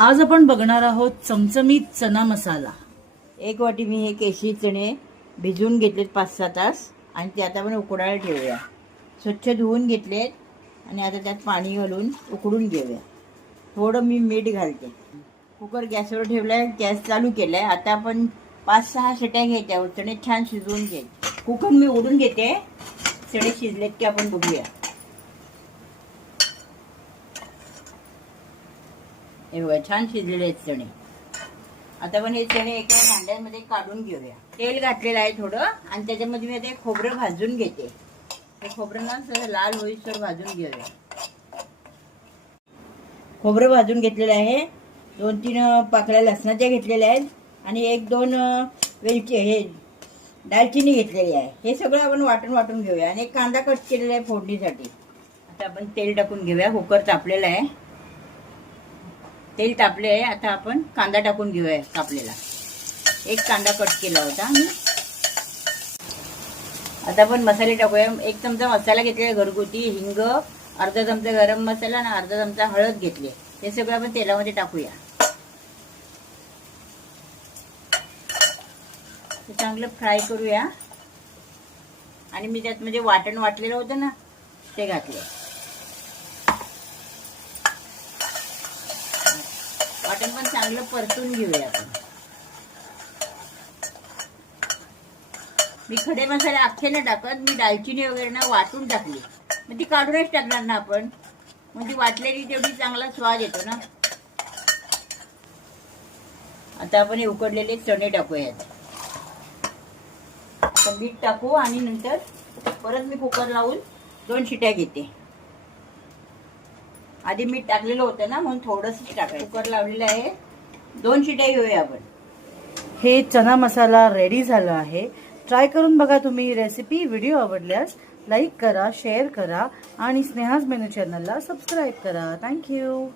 आज आपण बघणार आहोत चमचमीत चना मसाला। एक वाटी मी हे केशरी चणे भिजवून घेतलेत 5-6 तास आणि ते आता आपण उकडायला ठेवूया। स्वच्छ धुवून घेतलेत आणि आता त्यात पाणी घालून उकडून घेऊया। थोडं मी मीठ घालते। कुकर गॅसवर ठेवलाय, गॅस चालू केलाय। आता आपण 5-6 शिट्या घ्यायच्या। चणे छान शिजवून घे। कुकर मी उघडून घेते, चणे शिजलेत की आपण बघूया। हे बघा छान शिजलेले आहेत चणे। आता आपण हे चणे एका भांड्यामध्ये काढून घेऊया। तेल घातलेलं आहे थोडं आणि त्याच्यामध्ये मी आता खोबरं भाजून घेते। ते खोबरं ना सगळं लाल होईसर भाजून घेऊया। खोबरं भाजून घेतलेलं आहे। 2-3 पाकळ्या लसणाच्या घेतलेल्या आहेत आणि 1-2 वेलची हे दालचिनी घेतलेली आहे। हे सगळं आपण वाटून घेऊया आणि एक कांदा कट केलेला आहे फोडणीसाठी। आता आपण तेल टाकून घेऊया। कुकर तापलेला आहे, तेल तापले आहे। आता आपण कांदा टाकून घेऊया कापलेला। एक कांदा कट केला होता मी। आता आपण मसाले टाकूया। 1 चमचा मसाला घेतलेला घरगुती, हिंग, अर्धा चमचा गरम मसाला आणि अर्धा चमचा हळद घेतली। हे सगळं आपण तेलामध्ये टाकूया। ते चांगलं फ्राय करूया आणि मी त्यात म्हणजे वाटण वाटलेलं होतं ना ते घातले। वाटण पण चांगलं परतून घेऊया आपण। मी खडे मसाले अख्खे नाही टाकत, मी दालचिनी वगैरे ना वाटून टाकली। मग ती काढूनच टाकणार ना आपण, मग ती वाटलेली तेवढी चांगला स्वाद येतो ना। आता आपण हे उकडलेले चणे टाकूयात। आता मीठ टाकू आणि नंतर परत मी कुकर लावून 2 शिट्या घेते। आधी मीठ टाकलेलं होतं ना म्हणून थोडंसं टाकायचं। कुकर लावलेलं आहे, 2 शिट्या घेऊया आपण। हे चना मसाला रेडी झाला आहे। ट्राय करून बघा तुम्ही रेसिपी। व्हिडिओ आवडल्यास लाईक करा, शेअर करा आणि स्नेहाज मेनू चॅनलला सबस्क्राईब करा। थँक्यू।